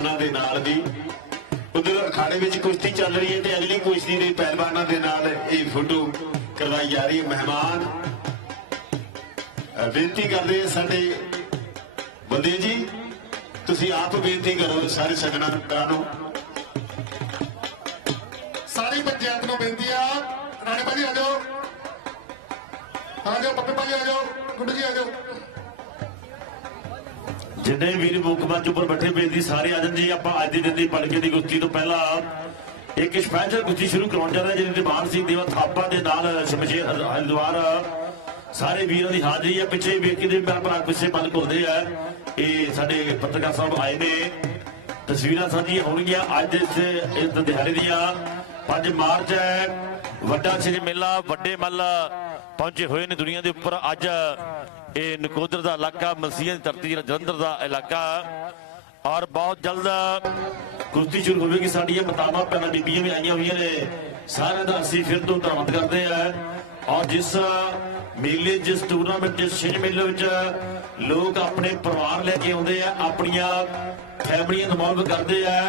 ਉਹਨਾਂ ਦੇ ਨਾਲ ਵੀ ਉਧਰ ਅਖਾੜੇ ਵਿੱਚ ਕੁਸ਼ਤੀ ਚੱਲ ਰਹੀ ਹੈ ਤੇ ਅਗਲੀ ਕੁਸ਼ਤੀ ਦੇ ਪਹਿਲਵਾਨਾਂ ਦੇ ਨਾਲ ਇਹ ਫੋਟੋ ਕਰਵਾਈ ਜਾ ਰਹੀ ਹੈ ਮਹਿਮਾਨ। ਬੇਨਤੀ ਕਰਦੇ ਸਾਡੇ ਬੰਦੇ ਜੀ, ਤੁਸੀਂ ਆਪ ਬੇਨਤੀ ਕਰੋ ਸਾਰੇ ਸੱਜਣਾਂ ਨੂੰ। ਸਾਰੀ ਪੰਚਾਇਤ ਨੂੰ ਬੇਨਤੀ ਆ। ਰਾਣੇ ਭਾਜੀ ਆ ਜਾਓ। ਆ ਜਾਓ, ਪੱਪੇ ਭਾਜੀ ਆ ਜਾਓ, ਗੁੱਡੂ ਜੀ ਆ ਜਾਓ। ਜਿੰਨੇ ਵੀਰ ਮੁੱਖ ਮੰਚ ਉੱਪਰ ਬੈਠੇ ਬੇਨਤੀ ਸਾਰੇ ਆ ਜਾਣ ਜੀ ਆਪਾਂ ਅੱਜ ਦੇ ਦਿਨ ਦੀ ਪੜਕੇ ਦੀ ਗੁਸਤੀ ਤੋਂ ਪਹਿਲਾਂ ਇੱਕ ਸਪੈਸ਼ਲ ਗੁਸਤੀ ਸ਼ੁਰੂ ਕਰਾਉਣ ਜਾ ਰਹੇ ਜਿਹਦੇ ਤੇ ਮਾਨ ਸਿੰਘ ਦੇਵਾ ਥਾਪਾ ਦੇ ਨਾਲ ਸ਼ਮਸ਼ੇਰ ਹਰ- ਸਾਰੇ ਵੀਰਾਂ ਦੀ ਹਾਜ਼ਰੀ ਹੈ। ਪਿੱਛੇ ਵੇਖੀ ਦੇ ਭੈਣ ਭਰਾ ਪਿੱਛੇ ਪਲ ਘੁਲਦੇ ਆ। ਇਹ ਸਾਡੇ ਪੱਤਰਕਾਰ ਸਾਹਿਬ ਆਏ ਨੇ। ਤਸਵੀਰਾਂ ਸਾਂਝੀਆਂ ਹੋਣਗੀਆਂ ਅੱਜ ਇਸ ਇਸ ਦਿਹਾੜੇ ਦੀਆਂ। 5 ਮਾਰਚ ਹੈ। ਵੱਡਾ ਸ੍ਰੀ ਮੇਲਾ, ਵੱਡੇ ਮੱਲ ਪਹੁੰਚੇ ਹੋਏ ਨੇ ਦੁਨੀਆ ਦੇ ਉੱਪਰ। ਅੱਜ ਇਹ ਨਕੋਦਰ ਦਾ ਇਲਾਕਾ, ਮਸੀਹ ਦੀ ਧਰਤੀ ਜਿਹੜਾ ਜਲੰਧਰ ਦਾ ਇਲਾਕਾ ਔਰ ਬਹੁਤ ਜਲਦ ਕੁਸ਼ਤੀ ਸ਼ੁਰੂ ਹੋਵੇਗੀ ਸਾਡੀਆਂ ਮਤਾਵਾਂ ਪਹਿਲਾਂ ਬੀਬੀਆਂ ਵੀ ਆਈਆਂ ਹੋਈਆਂ ਨੇ। ਸਾਰਿਆਂ ਦਾ ਅਸੀਂ ਫਿਰ ਤੋਂ ਧੰਨਵਾਦ ਕਰਦੇ ਆ ਔਰ ਜਿਸ ਮੇਲੇ, ਜਿਸ ਟੂਰਨਾਮੈਂਟ ਜਿਸ ਛਿੰਝ ਮੇਲੇ ਵਿੱਚ ਲੋਕ ਆਪਣੇ ਪਰਿਵਾਰ ਲੈ ਕੇ ਆਉਂਦੇ ਆ, ਆਪਣੀਆਂ ਫੈਮਲੀਆਂ ਇਨਵੋਲਵ ਕਰਦੇ ਆ,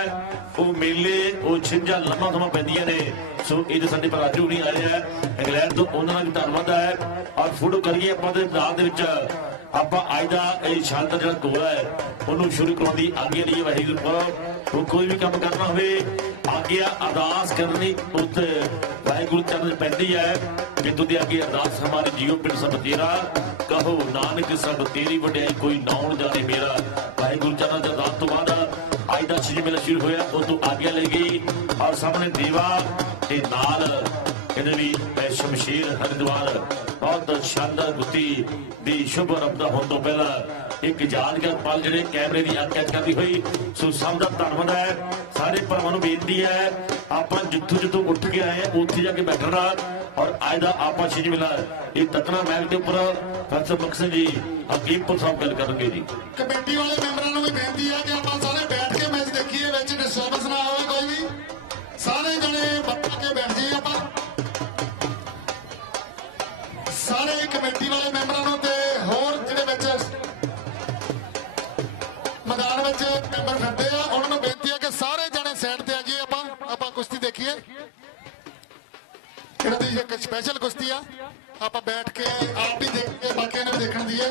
ਉਹ ਮੇਲੇ, ਉਹ ਛਿੰਝਾਂ ਲੰਮਾ ਸਮਾਂ ਪੈਂਦੀਆਂ ਨੇ। ਸੋ ਇਹ ਸਾਡੇ ਭਰਾਜੂ ਨਹੀਂ ਆਏ ਆ। ਇੰਗਲੈਂਡ ਤੋਂ ਉਹਨਾਂ ਦਾ ਵੀ ਧੰਨਵਾਦ ਹੈ ਔਰ ਫੋਟੋ ਕਰੀਏ ਆਪਾਂ ਦੇ ਨਾਲ ਦੇ ਵਿੱਚ ਆਪਾਂ ਅੱਜ ਦਾ, ਇਹ ਸ਼ਾਨਦਾਰ ਜਿਹੜਾ ਗੋਲਾ ਹੈ ਉਹਨੂੰ ਸ਼ੁਰੂ ਕਰਾਉਣ ਦੀ ਆਗਿਆ ਲਈ ਵਾਹਿਗੁਰੂ। ਪਰ ਉਹ ਕੋਈ ਵੀ ਕੰਮ ਕਰਨਾ ਹੋਵੇ ਆਗਿਆ ਅਰਦਾਸ ਕਰਨੀ ਉੱਤੇ ਵਾਹਿਗੁਰੂ ਚਰਨ ਪੈਂਦੀ ਹੈ। ਕਿ ਤੁਦੇ ਅੱਗੇ ਅਰਦਾਸ ਹਮਾਰੇ ਜੀਵ ਪਿੰਡ ਸਭ ਤੇਰਾ। ਕਹੋ ਨਾਨਕ ਸਭ ਤੇਰੀ ਵਡਿਆਈ, ਕੋਈ ਨਾਉਣ ਜਾਣੇ ਮੇਰਾ। ਵਾਹਿਗੁਰੂ ਚਰਨ ਦਾ ਅਰਦਾਸ ਤੋਂ ਬਾਅਦ ਅੱਜ ਦਾ ਸ਼੍ਰੀ ਮੇਲਾ ਸ਼ੁਰੂ ਹੋਇਆ, ਉਹ ਤੋਂ ਆਗਿਆ ਲਈ ਗਈ। ਔਰ ਸਾਹਮਣੇ ਦੇਵਾ ਤੇ ਨਾਲ ਕਹਿੰਦੇ ਵੀ ਸ਼ਮਸ਼ੀਰ ਹਰਿਦੁਆਰ ਬਹੁਤ ਸ਼ਾਨਦਾਰ ਗੁੱਤੀ ਦੀ ਸ਼ੁਭ ਰਬਦਾ ਹੋਣ ਤੋਂ ਪਹਿਲਾਂ ਇੱਕ ਯਾਦਗਾਰ ਪਲ ਜਿਹੜੇ ਕੈਮਰੇ ਦੀ ਅੱਖ ਕਰਦੀ ਹੋਈ ਸੋ ਸਭ ਦਾ ਧੰਨਵਾਦ ਹੈ। ਸਾਰੇ ਭਰਾਵਾਂ ਨੂੰ ਬੇਨਤੀ ਹੈ, ਆਪਾਂ ਜਿੱਥੋਂ ਜਿੱਥੋਂ ਉੱਠ ਕੇ ਆਏ, ਉੱਥੇ ਜਾ ਕੇ ਬੈਠਣਾ ਔਰ ਅੱਜ ਦਾ ਆਪਾ ਸ਼੍ਰੀ ਮਿਲਾ, ਇਹ ਤਤਨਾ ਮਹਿਲ ਦੇ ਉੱਪਰ ਫਸਲ ਮਕਸਦ ਜੀ ਹਕੀਮਪੁਰ ਸਾਹਿਬ ਗੱਲ ਕਰਨਗੇ ਜੀ। ਕਮੇਟੀ ਵਾਲੇ ਮੈਂਬਰਾਂ ਨੂੰ ਵੀ ਬੇਨਤੀ ਆ ਕਿ ਆਪਾਂ ਸਾਰੇ ਦੇਖੀਏ ਕਿਹਦੀ ਇਹ ਇੱਕ ਸਪੈਸ਼ਲ ਕੁਸ਼ਤੀ ਆ ਆਪਾਂ ਬੈਠ ਕੇ ਆਪ ਵੀ ਦੇਖ ਕੇ ਬਾਕੀਆਂ ਨੂੰ ਦੇਖਣ ਦੀ ਹੈ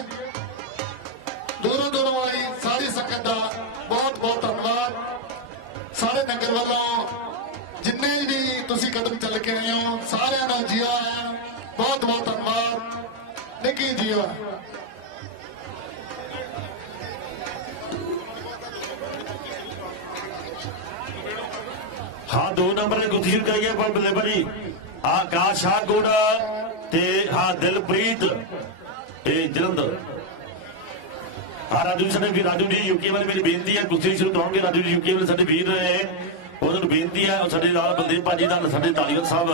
ਦੂਰੋਂ ਦੂਰੋਂ ਆਈ ਸਾਰੀ ਸੰਗਤ ਦਾ ਬਹੁਤ ਬਹੁਤ ਧੰਨਵਾਦ ਸਾਰੇ ਨੰਗਰ ਵੱਲੋਂ ਜਿੰਨੇ ਵੀ ਤੁਸੀਂ ਕਦਮ ਚੱਲ ਕੇ ਆਏ ਹੋ ਸਾਰਿਆਂ ਦਾ ਜੀਆ ਆਇਆਂ ਬਹੁਤ ਬਹੁਤ ਧੰਨਵਾਦ ਨਿੱਕੀ ਜੀਆ 2 ਨੰਬਰ ਨੇ ਗੁਰਦੀਪ ਕਰੀਏ ਪਰ ਬੱਲੇਬਾਜੀ ਆਕਾਸ਼ ਆ ਗੁੜ ਤੇ ਆ ਦਿਲਪ੍ਰੀਤ ਇਹ ਜਲੰਧਰ। ਆ ਰਾਜੂ ਜੀ, ਸਾਡੇ ਵੀ ਰਾਜੂ ਜੀ ਯੂਕੇ ਵਾਲੇ ਮੇਰੀ ਬੇਨਤੀ ਹੈ ਗੁੱਸੇ ਸ਼ੁਰੂ ਕਰਾਂਗੇ ਰਾਜੂ ਜੀ ਯੂਕੇ ਵਾਲੇ ਸਾਡੇ ਵੀਰ ਨੇ। ਉਹਨਾਂ ਨੂੰ ਬੇਨਤੀ ਹੈ ਸਾਡੇ ਨਾਲ ਬੰਦੇ ਭਾਜੀ ਦਾ, ਸਾਡੇ ਤਾਲੀਵਰ ਸਾਹਿਬ।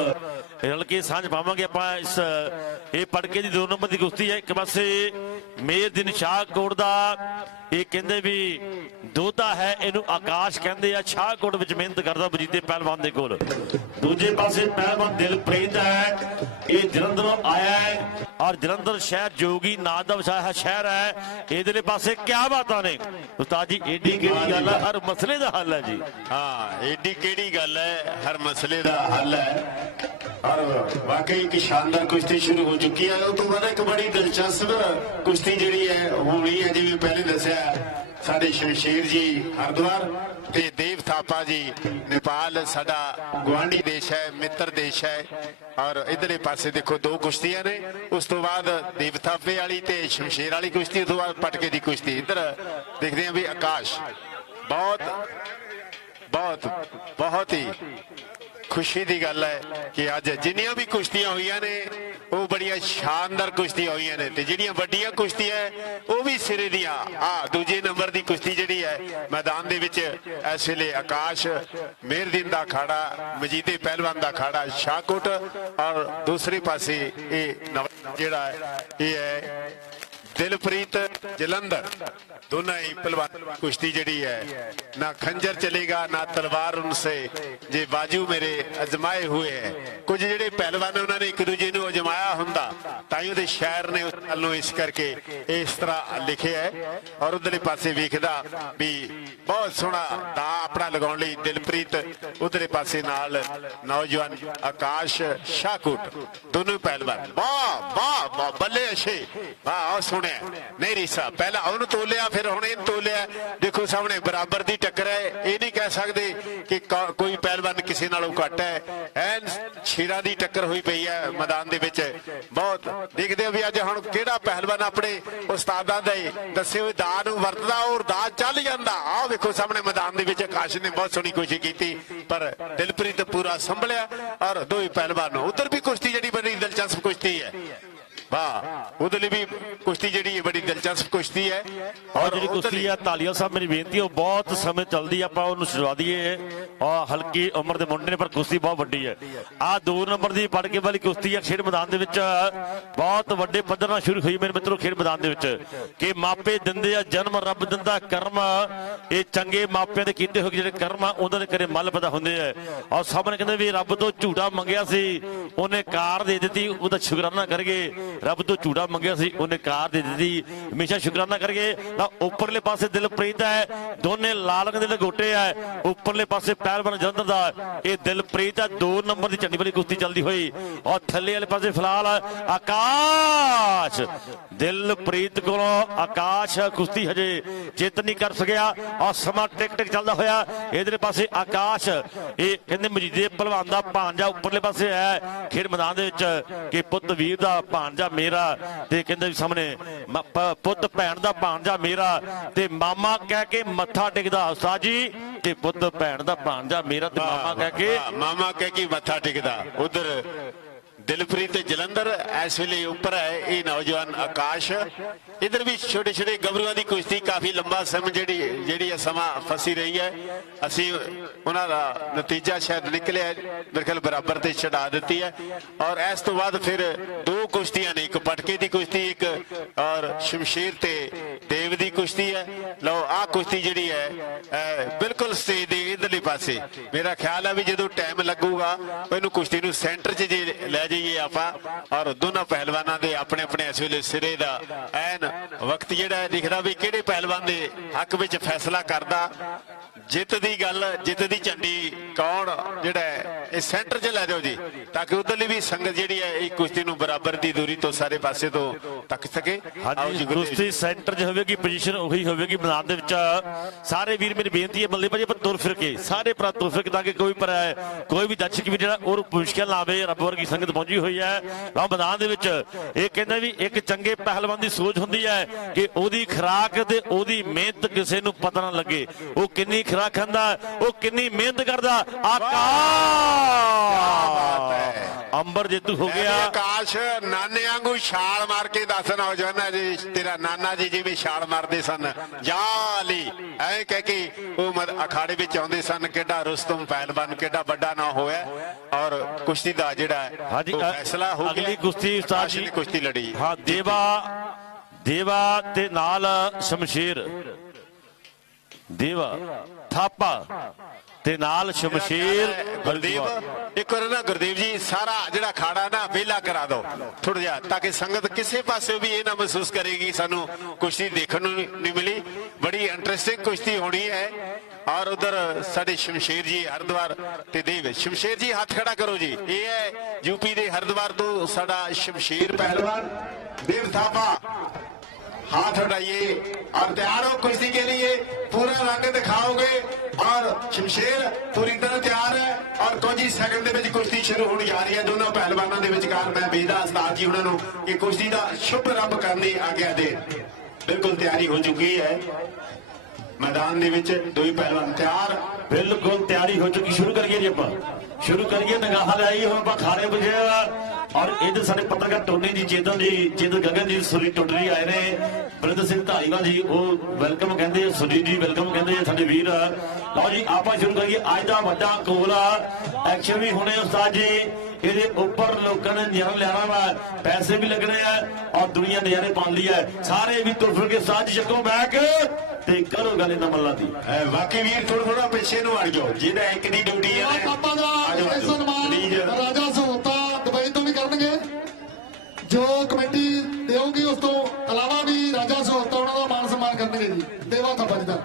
ਰਲ ਕੇ ਸਾਂਝ ਪਾਵਾਂਗੇ ਆਪਾਂ ਇਸ, ਇਹ ਪੜਕੇ ਦੀ ਦੋ ਨੰਬਰ ਦੀ ਗੁਸਤੀ ਹੈ। ਇੱਕ ਪਾਸੇ ਮੇਰ ਦਿਨ ਸ਼ਾਹਕੋਟ ਦਾ ਇਹ ਕਹਿੰਦੇ ਵੀ ਦੋਤਾ ਹੈ ਇਹਨੂੰ ਆਕਾਸ਼ ਕਹਿੰਦੇ ਆ ਸ਼ਾਹਕੋਟ ਵਿੱਚ ਮਿਹਨਤ ਕਰਦਾ ਵਜੀਦੇ ਪਹਿਲਵਾਨ ਦੇ ਕੋਲ। ਦੂਜੇ ਪਾਸੇ ਪਹਿਲਵਾਨ ਦਿਲਪ੍ਰੀਤ ਹੈ ਇਹ ਜਲੰਧਰੋਂ ਆਇਆ ਹੈ। ਔਰ ਜਲੰਧਰ ਸ਼ਹਿਰ ਜੋਗੀ ਨਾਂ ਦਾ ਵਸਾਇਆ ਸ਼ਹਿਰ ਹੈ। ਇਹਦੇ ਪਾਸੇ ਕਿਆ ਬਾਤਾਂ ਨੇ? ਉਸਤਾਦ ਜੀ ਏਡੀ ਕਿਹੜੀ ਗੱਲ ਹੈ? ਹਰ ਮਸਲੇ ਦਾ ਹੱਲ ਹੈ ਜੀ। ਹਾਂ ਏਡੀ ਕਿਹੜੀ ਗੱਲ ਹੈ? ਹਰ ਮਸਲੇ ਦਾ ਹੱਲ ਹੈ। ਔਰ ਵਾਕਈ ਇੱਕ ਸ਼ਾਨਦਾਰ ਕੁਸ਼ਤੀ ਸ਼ੁਰੂ ਹੋ ਚੁੱਕੀ ਹੈ। ਉਹ ਤੋਂ ਬਾਅਦ ਇੱਕ ਬੜੀ ਦਿਲਚਸਪ ਕੁਸ਼ਤੀ ਜਿਹੜੀ ਹੈ ਹੋਣੀ ਹੈ, ਜਿਵੇਂ ਪਹਿਲੇ ਦੱਸਿਆ ਸਾਡੇ ਸ਼ਮਸ਼ੀਰ ਜੀ ਹਰਦੁਆਰ ਤੇ ਦੇਵ ਥਾਪਾ ਜੀ, ਨੇਪਾਲ ਸਾਡਾ ਗਵਾਂਢੀ ਦੇਸ਼ ਹੈ, ਮਿੱਤਰ ਦੇਸ਼ ਹੈ ਔਰ ਇਧਰਲੇ ਪਾਸੇ ਦੇਖੋ ਦੋ ਕੁਸ਼ਤੀਆਂ ਨੇ, ਉਸ ਤੋਂ ਬਾਅਦ ਦੇਵ ਥਾਪੇ ਵਾਲੀ ਤੇ ਸ਼ਮਸ਼ੀਰ ਵਾਲੀ ਕੁਸ਼ਤੀ, ਉਸ ਤੋਂ ਬਾਅਦ ਪਟਕੇ ਦੀ ਕੁਸ਼ਤੀ। ਇਧਰ ਦੇਖਦੇ ਹਾਂ ਵੀ ਆਕਾਸ਼ ਬਹੁਤ ਬਹੁਤ ਬਹੁਤ ਹੀ ਖੁਸ਼ੀ ਦੀ ਗੱਲ ਹੈ ਕਿ ਅੱਜ ਜਿੰਨੀਆਂ ਵੀ ਕੁਸ਼ਤੀਆਂ ਹੋਈਆਂ ਨੇ, ਉਹ ਬੜੀਆਂ ਸ਼ਾਨਦਾਰ ਕੁਸ਼ਤੀਆਂ ਹੋਈਆਂ ਨੇ ਤੇ ਜਿਹੜੀਆਂ ਵੱਡੀਆਂ ਕੁਸ਼ਤੀਆਂ ਉਹ ਵੀ ਸਿਰੇ ਦੀਆਂ। ਆ, ਦੂਜੇ ਨੰਬਰ ਦੀ ਕੁਸ਼ਤੀ ਜਿਹੜੀ ਹੈ, ਮੈਦਾਨ ਦੇ ਵਿੱਚ ਇਸ ਵੇਲੇ ਆਕਾਸ਼ ਮੇਰਦੀਨ ਦਾ ਖਾੜਾ ਮਜੀਦੇ ਪਹਿਲਵਾਨ ਦਾ ਖਾੜਾ ਸ਼ਾਹਕੋਟ ਔਰ ਦੂਸਰੇ ਪਾਸੇ ਇਹ ਨਵ- ਜਿਹੜਾ ਇਹ ਹੈ ਦਿਲਪ੍ਰੀਤ ਜਲੰਧਰ। ਦੋਨਾਂ ਹੀ ਪਹਿਲਵਾਨ ਕੁਸ਼ਤੀ ਜਿਹੜੀ ਹੈ, ਨਾ ਖੰਜਰ ਚਲੇਗਾ, ਨਾ ਤਲਵਾਰ ਉਨਸੇ। ਜੇ ਬਾਜੂ ਮੇਰੇ ਅਜਮਾਏ ਹੋਏ ਹੈ। ਕੁਝ ਜਿਹੜੇ ਪਹਿਲਵਾਨ ਉਹਨਾਂ ਨੇ ਇੱਕ ਦੂਜੇ ਨੂੰ ਅਜਮਾਇਆ ਹੁੰਦਾ। ਤਾਂ ਹੀ ਉਹਦੇ ਸ਼ਾਇਰ ਨੇ ਉਸ ਨੂੰ ਇਸ ਕਰਕੇ ਇਸ ਤਰ੍ਹਾਂ ਲਿਖਿਆ ਹੈ। ਔਰ ਉਧਰਲੇ ਪਾਸੇ ਵੇਖਦਾ ਵੀ ਬਹੁਤ ਸੋਹਣਾ ਦਾ ਆਪਣਾ ਲਗਾਉਣ ਲਈ ਦਿਲਪ੍ਰੀਤ, ਉਧਰਲੇ ਪਾਸੇ ਨਾਲ ਨੌਜਵਾਨ ਆਕਾਸ਼ ਸ਼ਾਹਕੋਟ, ਦੋਨੋਂ ਪਹਿਲਵਾਨ। ਵਾਹ ਵਾਹ ਬੱਲੇ ਅਸ਼ੇ ਵਾਹ ਉਹ ਸੁਣਿਆ ਨਹੀਂ ਰੀਸਾ ਪਹਿਲਾਂ ਉਹਨੂੰ ਤੋਲਿਆ, ਫਿਰ ਹੁਣ ਇਹਨੂੰ ਤੋਲਿਆ। ਦੇਖੋ ਸਾਹਮਣੇ ਬਰਾਬਰ ਦੀ ਟੱਕਰ ਹੈ। ਇਹ ਨਹੀਂ ਕਹਿ ਸਕਦੇ ਕਿ ਕੋਈ ਪਹਿਲਵਾਨ ਕਿਸੇ ਨਾਲੋਂ ਘੱਟ ਹੈ। ਐਨ ਛੀਰਾ ਦੀ ਟੱਕਰ ਹੋਈ ਪਈ ਹੈ ਮੈਦਾਨ ਦੇ ਵਿੱਚ। ਬਹੁਤ ਦੇਖਦੇ ਹੋ ਵੀ ਅੱਜ ਹੁਣ ਕਿਹੜਾ ਪਹਿਲਵਾਨ ਆਪਣੇ ਉਸਤਾਦਾਂ ਦੇ ਦੱਸੇ ਹੋਏ ਦਾ ਨੂੰ ਵਰਤਦਾ ਔਰ ਦਾ ਚੱਲ ਜਾਂਦਾ। ਆਹ ਵੇਖੋ ਸਾਹਮਣੇ ਮੈਦਾਨ ਦੇ ਵਿੱਚ ਆਕਾਸ਼ ਨੇ ਬਹੁਤ ਸੋਹਣੀ ਕੋਸ਼ਿਸ਼ ਕੀਤੀ, ਪਰ ਦਿਲਪ੍ਰੀਤ ਪੂਰਾ ਸੰਭਲਿਆ ਔਰ ਦੋਈ ਪਹਿਲਵਾਨ ਉਧਰ ਵੀ ਕੁਸ਼ਤੀ ਜਿਹੜੀ ਬੜੀ ਦਿਲਚਸਪ ਕੁਸ਼ਤੀ ਹੈ। ਵਾਹ ਉਹਦੇ ਲਈ ਵੀ ਕੁਸ਼ਤੀ ਜਿਹੜੀ ਹੈ ਬੜੀ ਦਿਲਚਸਪ ਕੁਸ਼ਤੀ ਹੈ। ਔਰ ਜਿਹੜੀ ਕੁਸ਼ਤੀ ਆ ਤਾਲੀਆ ਸਾਹਿਬ ਮੇਰੀ ਬੇਨਤੀ ਉਹ ਬਹੁਤ ਸਮੇਂ ਚੱਲਦੀ ਆਪਾਂ ਉਹਨੂੰ ਛੁਡਵਾ ਦਈਏ। ਔਰ ਹਲਕੀ ਉਮਰ ਦੇ ਮੁੰਡੇ ਨੇ ਪਰ ਕੁਸ਼ਤੀ ਬਹੁਤ ਵੱਡੀ ਹੈ। ਆ ਦੋ ਨੰਬਰ ਦੀ ਪੜ ਕੇ ਵਾਲੀ ਕੁਸ਼ਤੀ ਆ ਖੇਡ ਮੈਦਾਨ ਦੇ ਵਿੱਚ। ਬਹੁਤ ਵੱਡੇ ਪੱਧਰ ਨਾਲ ਸ਼ੁਰੂ ਹੋਈ ਮੇਰੇ ਮਿੱਤਰੋ ਖੇਡ ਮੈਦਾਨ ਦੇ ਵਿੱਚ। ਕਿ ਮਾਪੇ ਦਿੰਦੇ ਆ ਜਨਮ ਰੱਬ ਦਿੰਦਾ ਕਰਮ। ਇਹ ਚੰਗੇ ਮਾਪਿਆਂ ਦੇ ਕੀਤੇ ਹੋਏ ਜਿਹੜੇ ਕਰਮ ਆ ਉਹਨਾਂ ਦੇ ਘਰੇ ਮੱਲ ਪੈਦਾ ਹੁੰਦੇ ਆ। ਔਰ ਸਭ ਨੇ ਕਹਿੰਦੇ ਵੀ ਰੱਬ ਤੋਂ ਝੂਟਾ ਮੰਗਿਆ ਸੀ ਉਹਨੇ ਕਾਰ ਦੇ ਦਿੱਤੀ ਉਹਦਾ ਸ਼ੁਕਰਾਨਾ ਕਰਗੇ ਰੱਬ ਤੋਂ ਝੂਟਾ ਮੰਗਿਆ ਸੀ, ਉਹਨੇ ਕਾਰ ਦੇ ਦਿੱਤੀ। ਹਮੇਸ਼ਾ ਸ਼ੁਕਰਾਨਾ ਕਰੀਏ ਤਾਂ ਉੱਪਰਲੇ ਪਾਸੇ ਦਿਲਪ੍ਰੀਤ ਹੈ, ਦੋਨੇ ਲਾਲ ਰੰਗ ਦੇ ਲਗੋਟੇ ਆ, ਉੱਪਰਲੇ ਪਾਸੇ ਪਹਿਲਵਾਨ ਜਲੰਧਰ ਦਾ, ਇਹ ਦਿਲਪ੍ਰੀਤ ਹੈ ਦੋ ਨੰਬਰ ਦੀ ਝੰਡੀ ਵਾਲੀ ਕੁਸ਼ਤੀ ਚੱਲਦੀ ਹੋਈ। ਔਰ ਥੱਲੇ ਵਾਲੇ ਪਾਸੇ ਫਿਲਹਾਲ ਆਕਾਸ਼ ਦਿਲਪ੍ਰੀਤ ਕੋਲੋਂ ਆਕਾਸ਼ ਕੁਸ਼ਤੀ ਹਜੇ ਚੇਤ ਨਹੀਂ ਕਰ ਸਕਿਆ, ਔਰ ਸਮਾਂ ਟਿਕ ਟਿਕ ਚੱਲਦਾ ਹੋਇਆ, ਇਧਰਲੇ ਪਾਸੇ ਆਕਾਸ਼, ਇਹ ਕਹਿੰਦੇ ਮਜੀਦੇ ਪਹਿਲਵਾਨ ਦਾ ਭਾਂਜਾ ਉੱਪਰਲੇ ਪਾਸੇ ਹੈ, ਖੇਡ ਮੈਦਾਨ ਦੇ ਵਿੱਚ ਕਿ ਪੁੱਤ ਵੀਰ ਦਾ ਭਾਂਜਾ ਮੇਰਾ ਤੇ ਕਹਿੰਦੇ ਵੀ ਸਾਹਮਣੇ ਪੁੱਤ ਭੈਣ ਦਾ ਭਾਂਜਾ ਮੇਰਾ ਤੇ ਮਾਮਾ ਕਹਿ ਕੇ ਮੱਥਾ ਟੇਕਦਾ ਉਸਤਾਦ ਜੀ ਤੇ ਪੁੱਤ ਭੈਣ ਦਾ ਭਾਂਜਾ ਮੇਰਾ ਤੇ ਮਾਮਾ ਕਹਿ ਕੇ ਮਾਮਾ ਕਹਿ ਕੇ ਮੱਥਾ ਟੇਕਦਾ ਉਧਰ। ਦਿਲਪ੍ਰੀਤ ਤੇ ਜਲੰਧਰ, ਇਸ ਵੇਲੇ ਉੱਪਰ ਹੈ ਇਹ ਨੌਜਵਾਨ ਆਕਾਸ਼। ਇਧਰ ਵੀ ਛੋਟੇ ਛੋਟੇ ਗੱਭਰੂਆਂ ਦੀ ਕੁਸ਼ਤੀ ਕਾਫੀ ਲੰਬਾ ਸਮਾਂ ਜਿਹੜੀ ਜਿਹੜੀ ਇਹ ਸਮਾਂ ਫਸੀ ਰਹੀ ਹੈ। ਅਸੀਂ ਉਹਨਾਂ ਦਾ ਨਤੀਜਾ ਸ਼ਾਇਦ ਨਿਕਲਿਆ ਬਿਲਕੁਲ ਬਰਾਬਰ ਤੇ ਛਡਾ ਦਿੱਤੀ ਹੈ। ਔਰ ਇਸ ਤੋਂ ਬਾਅਦ ਫਿਰ ਦੋ ਕੁਸ਼ਤੀਆਂ ਨੇ, ਇੱਕ ਪਟਕੇ ਦੀ ਕੁਸ਼ਤੀ, ਇੱਕ ਔਰ ਸ਼ਮਸ਼ੀਰ ਤੇ ਦੇਵ ਕੁਸ਼ਤੀ ਹੈ। ਲਓ, ਆਹ ਕੁਸ਼ਤੀ ਜਿਹੜੀ ਹੈ ਬਿਲਕੁਲ ਸਟੇਜ ਦੇ ਇਧਰਲੇ ਪਾਸੇ। ਮੇਰਾ ਖਿਆਲ ਹੈ ਵੀ ਜਦੋਂ ਟਾਈਮ ਲੱਗੂਗਾ, ਇਹਨੂੰ ਕੁਸ਼ਤੀ ਨੂੰ ਸੈਂਟਰ 'ਚ ਜੇ ਲੈ ਜਾਈਏ ਆਪਾਂ, ਔਰ ਦੋਨਾਂ ਪਹਿਲਵਾਨਾਂ ਦੇ ਆਪਣੇ ਆਪਣੇ ਇਸ ਵੇਲੇ ਸਿਰੇ ਦਾ ਐਨ ਵਕਤ ਜਿਹੜਾ ਹੈ ਦਿਖਦਾ ਵੀ ਕਿਹੜੇ ਪਹਿਲਵਾਨ ਦੇ ਹੱਕ ਵਿੱਚ ਫੈਸਲਾ ਕਰਦਾ। ਜਿੱਤ ਦੀ ਗੱਲ ਜਿੱਤ ਦੀ ਝੰਡੀ ਕੌਣ ਜਿਹੜਾ ਇਹ ਸੈਂਟਰ 'ਚ ਲੈ ਜਾਓ ਜੀ ਤਾਂ ਕਿ ਉਧਰਲੀ ਵੀ ਸੰਗਤ ਜਿਹੜੀ ਹੈ ਇਹ ਕੁਸ਼ਤੀ ਨੂੰ ਬਰਾਬਰ ਦੀ ਦੂਰੀ ਤੋਂ ਸਾਰੇ ਪਾਸੇ ਤੋਂ ਤੱਕ ਸਕੇ ਹਾਂਜੀ। ਕੁਸ਼ਤੀ ਸੈਂਟਰ 'ਚ ਹੋਵੇਗੀ ਪੋਜੀਸ਼ਨ ਉਹੀ ਹੋਵੇਗੀ ਮੈਦਾਨ ਦੇ ਵਿੱਚ ਸਾਰੇ ਵੀਰ ਮੇਰੀ ਬੇਨਤੀ ਹੈ ਬੱਲੇ ਭਾਜੀ ਆਪਾਂ ਤੁਰ ਫਿਰ ਕੇ ਸਾਰੇ ਭਰਾ ਤੁਰ ਫਿਰ ਕੇ ਤਾਂ ਕਿ ਕੋਈ ਪਰ ਕੋਈ ਵੀ ਦਰਸ਼ਕ ਵੀ ਜਿਹੜਾ ਉਹ ਮੁਸ਼ਕਿਲ ਨਾ ਆਵੇ ਰੱਬ ਵਰਗੀ ਸੰਗਤ ਪਹੁੰਚੀ ਹੋਈ ਹੈ ਆ ਮੈਦਾਨ ਦੇ ਵਿੱਚ ਇਹ ਕਹਿੰਦਾ ਵੀ ਇੱਕ ਚੰਗੇ ਪਹਿਲਵਾਨ ਦੀ ਸੋਚ ਹੁੰਦੀ ਹੈ ਕਿ ਉਹਦੀ ਖੁਰਾਕ ਤੇ ਉਹਦੀ ਮਿਹਨਤ ਕਿਸੇ ਨੂੰ ਪਤਾ ਨਾ ਲੱਗੇ ਉਹ ਕਿੰਨੀ ਖੁਰਾਕ ਖਾਂਦਾ ਉਹ ਕਿੰਨੀ ਮਿਹਨਤ ਕਰਦਾ। ਆਕਾਸ਼। ਅੰਬਰ ਜੇਤੂ ਹੋ ਗਿਆ। ਆਕਾਸ਼ ਨਾਨੇ ਵਾਂਗੂ ਛਾਲ ਮਾਰ ਕੇ ਦੱਸ ਨੌਜਵਾਨਾਂ ਜੀ ਤੇਰਾ ਨਾਨਾ ਜੀ ਜਿਵੇਂ ਛਾਲ ਮਾਰਦੇ ਸਨ। ਜਾਲੀ। ਐ ਕਹਿ ਕੇ ਉਹ ਮਦ ਅਖਾੜੇ ਵਿੱਚ ਆਉਂਦੇ ਸਨ ਕਿੱਡਾ ਰੁਸਤਮ ਪਹਿਲਵਾਨ ਕਿੱਡਾ ਵੱਡਾ ਨਾ ਹੋਇਆ। ਔਰ ਕੁਸ਼ਤੀ ਦਾ ਜਿਹੜਾ ਹਾਂਜੀ ਫੈਸਲਾ ਹੋ ਗਿਆ ਅਗਲੀ ਕੁਸ਼ਤੀ ਉਸਤਾਦ ਜੀ। ਕੁਸ਼ਤੀ ਲੜੀ। ਹਾਂ ਦੇਵਾ ਦੇਵਾ ਤੇ ਨਾਲ ਸ਼ਮਸ਼ੀਰ। ਦੇਵਾ। ਥਾਪਾ ਤੇ ਨਾਲ ਸ਼ਮਸ਼ੀਰ ਗੁਰਦੇਵ ਇੱਕ ਵਾਰ ਨਾ ਗੁਰਦੇਵ ਜੀ ਸਾਰਾ ਜਿਹੜਾ ਖਾੜਾ ਨਾ ਵਿਹਲਾ ਕਰਾ ਦਿਓ ਥੋੜਾ ਜਿਹਾ ਤਾਂ ਕਿ ਸੰਗਤ ਕਿਸੇ ਪਾਸੇ ਵੀ ਇਹ ਨਾ ਮਹਿਸੂਸ ਕਰੇਗੀ ਸਾਨੂੰ ਕੁਸ਼ਤੀ ਦੇਖਣ ਨੂੰ ਨਹੀਂ ਨਹੀਂ ਮਿਲੀ ਬੜੀ ਇੰਟਰਸਟਿੰਗ ਕੁਸ਼ਤੀ ਹੋਣੀ ਹੈ ਔਰ ਉਧਰ ਸਾਡੇ ਸ਼ਮਸ਼ੇਰ ਜੀ ਹਰਿਦੁਆਰ ਤੇ ਦੇਵ ਸ਼ਮਸ਼ੇਰ ਜੀ ਹੱਥ ਖੜਾ ਕਰੋ ਜੀ ਇਹ ਹੈ ਯੂਪੀ ਦੇ ਹਰਿਦੁਆਰ ਤੋਂ ਸਾਡਾ ਸ਼ਮਸ਼ੇਰ ਪਹਿਲਵਾਨ ਦੇਵ ਥਾਪਾ हाथ उठाइए और तैयार हो कुश्ती ਕੁਸ਼ਤੀ ਸੈਕਿੰਡ ਦੇ ਵਿੱਚ ਕੁਸ਼ਤੀ ਸ਼ੁਰੂ ਹੋਣ ਜਾ ਰਹੀ ਹੈ। ਦੋਨਾਂ ਪਹਿਲਵਾਨਾਂ ਦੇ ਵਿਚਕਾਰ ਮੈਂ ਬੇਦਾ ਉਸਤਾਦ ਜੀ ਉਹਨਾਂ ਨੂੰ ਕਿ ਕੁਸ਼ਤੀ ਦਾ ਸ਼ੁਭ ਰੱਬ ਕਰਨ ਦੀ ਆਗਿਆ ਦੇ। ਬਿਲਕੁਲ ਤਿਆਰੀ ਹੋ ਚੁੱਕੀ ਹੈ। ਮੈਦਾਨ ਦੇ ਵਿੱਚ ਦੋਈ ਪਹਿਲਵਾਨ ਤਿਆਰ। ਬਿਲਕੁਲ ਤਿਆਰੀ ਹੋ ਚੁੱਕੀ। ਸ਼ੁਰੂ ਕਰੀਏ ਜੀ ਆਪਾਂ। ਸ਼ੁਰੂ ਕਰੀਏ, ਨਗਾਹ ਲਈ ਹੁਣ ਆਪਾਂ ਖਾਰੇ ਵਜੇ ਔਰ ਇਧਰ ਸਾਡੇ ਪੱਤਰਕਾਰ ਟੋਨੀ ਜੀ ਚੇਤਨ ਜੀ ਚੇਤਨ ਗਗਨ ਜੀ ਸੁਰੀ ਟੁੱਟਰੀ ਆਏ ਨੇ। ਬਰਿੰਦਰ ਸਿੰਘ ਧਾਲੀਵਾਲ ਜੀ ਉਹ ਵੈਲਕਮ ਕਹਿੰਦੇ ਆ, ਸੁਨੀਲ ਜੀ ਵੈਲਕਮ ਕਹਿੰਦੇ ਆ ਸਾਡੇ ਵੀਰ। ਲਓ ਜੀ ਆਪਾਂ ਸ਼ੁਰੂ ਕਰੀਏ। ਅੱਜ ਦਾ ਵੱਡਾ ਕੋਲ ਐਕਸ਼ਨ ਵੀ ਹੋਣੇ ਉਸਤਾਦ ਜੀ। ਇਹਦੇ ਉੱਪਰ ਲੋਕਾਂ ਨੇ ਨਜ਼ਾਰਾ ਲੈਣਾ ਵਾ ਪੈਸੇ ਵੀ ਲੱਗਣੇ ਆ ਔਰ ਦੁਨੀਆ ਨਜ਼ਾਰੇ ਪਾਉਂਦੀ ਹੈ ਸਾਰੇ ਵੀ ਤੁਰ ਫਿਰ ਕੇ ਸਾਜ ਚੱਕੋ ਬੈਕ ਤੇ ਕਰੋ ਗੱਲ ਇਹਨਾਂ ਮੱਲਾਂ ਦੀ। ਐ ਵਾਕਈ ਵੀਰ ਥੋੜਾ ਥੋੜਾ ਪਿੱਛੇ ਨੂੰ ਅੜ ਜਾਓ। ਜਿਹਦਾ ਇੱਕ ਦੀ ਡਿਊਟੀ ਆ ਪਾਪਾ ਦਾ ਆ ਆ। ਸਨਮਾਨ। ਰਾਜਾ ਜੋ ਕਮੇਟੀ ਦੇਊਗੀ ਉਸ ਤੋਂ ਇਲਾਵਾ ਵੀ ਰਾਜਾ ਸਹੋਤਾ ਉਹਨਾਂ ਦਾ ਮਾਨ ਸਨਮਾਨ ਕਰਨਗੇ ਜੀ। ਦੇਵਾ ਥੱਪਾ ਜੀ ਦਾ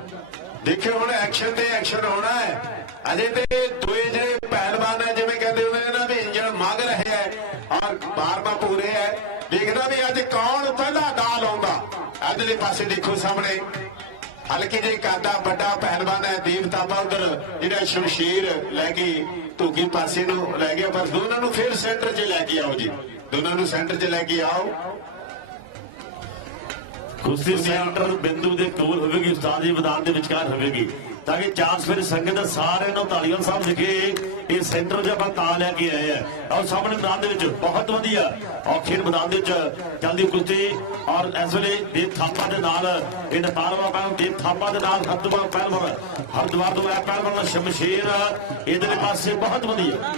ਦੇਖਿਓ ਹੁਣ ਐਕਸ਼ਨ ਤੇ ਐਕਸ਼ਨ ਹੋਣਾ ਹੈ। ਅਜੇ ਤੇ ਦੋਏ ਜਿਹੜੇ ਪਹਿਲਵਾਨ ਹੈ ਜਿਵੇਂ ਕਹਿੰਦੇ ਹੁੰਦੇ ਨੇ ਨਾ ਵੀ ਇੰਜਣ ਮੰਗ ਰਹੇ ਹੈ ਔਰ ਬਾਰ-ਬਾਰ ਪੂਰੇ ਹੈ। ਦੇਖਦਾ ਵੀ ਅੱਜ ਕੌਣ ਪਹਿਲਾ ਦਾ ਲਾਉਂਦਾ ਅਗਲੇ ਪਾਸੇ ਦੇਖੋ ਸਾਹਮਣੇ। ਹਲਕੇ ਜੇ ਕਾਦਾ ਵੱਡਾ ਪਹਿਲਵਾਨ ਹੈ ਦੀਪ ਤਾਬਾ ਉਧਰ, ਜਿਹੜਾ ਸ਼ਮਸ਼ੀਰ ਲੈ ਕੇ ਧੂਕੀ ਪਾਸੇ ਨੂੰ ਲੈ ਗਿਆ, ਪਰ ਦੋਨਾਂ ਨੂੰ ਫਿਰ ਸੈਂਟਰ 'ਚ ਲੈ ਕੇ ਆਓ ਜੀ। ਦੋਨਾਂ ਨੂੰ ਸੈਂਟਰ 'ਚ ਲੈ ਕੇ ਆਓ। ਕੁਸ਼ਤੀ ਸੈਂਟਰ ਬਿੰਦੂ ਦੇ ਕੋਲ ਹੋਵੇਗੀ, ਉਸਤਾਦ ਜੀ, ਮੈਦਾਨ ਦੇ ਵਿਚਕਾਰ ਹੋਵੇਗੀ। ਤਾਂ ਕਿ ਚਾਂਸ ਫਿਰ ਸੰਗਤ ਸਾਰੇ ਨੂੰ ਢਾਲੀਵਾਲ ਸਾਹਿਬ ਵਿਖੇ ਇਹ ਸੈਂਟਰ 'ਚ ਆਪਾਂ ਤਾਂ ਲੈ ਕੇ ਆਏ ਆ। ਔਰ ਸਾਹਮਣੇ ਮੈਦਾਨ ਦੇ ਵਿੱਚ, ਬਹੁਤ ਵਧੀਆ ਔਰ ਮੈਦਾਨ ਦੇ ਵਿੱਚ ਚੱਲਦੀ ਕੁਸ਼ਤੀ। ਔਰ ਇਸ ਵੇਲੇ ਦੇ ਥਾਪਾ ਦੇ ਨਾਲ ਇਹ ਨਪਾਲਵਾ ਪਹਿਲ ਦੇ ਥਾਪਾ ਦੇ ਨਾਲ ਹਰਦਵਾਰ ਪਹਿਲਵਾਨ ਹਰਦਵਾਰ ਤੋਂ ਆਇਆ ਪਹਿਲਵਾਨ ਸ਼ਮਸ਼ੇਰ। ਇਹਦੇ ਪਾਸੇ ਬਹੁਤ ਵਧੀਆ।